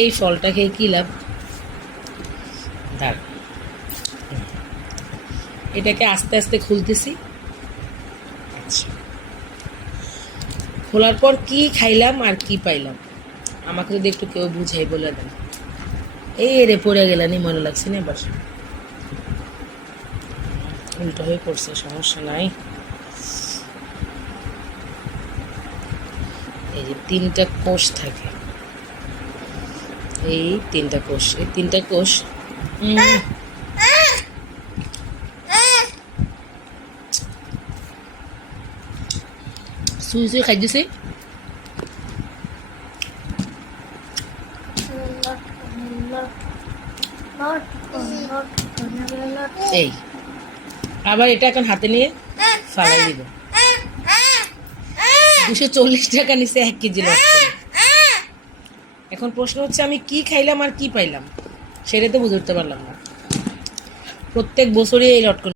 এই ফলটা খেয়ে কি লাভ? দাঁড়, এটাকে আস্তে আস্তে খুলতেছি। আচ্ছা, খোলার পর কি খাইলাম আর কি পাইলাম আমাকে যদি একটু কেউ বুঝাই বলে দেন। এই রে পড়ে গেলানি, মনে লাগছে না? এবার উল্টো হয়ে পড়ছে, সমস্যা নাই। এই যে 3টা কোষ থাকে, এই 3টা কোষ, এই 3টা কোষ সুই সুই খাই দিছি। এই আবার এটা এখন হাতে নিয়ে ফালাই দিব। 240 টাকা নিচে 1 কেজি লটকন। এখন প্রশ্ন হচ্ছে আমি কি খাইলাম আর কি পাইলাম, সেটা তো বুঝতে পারলাম না। প্রত্যেক বছরই এই লটকন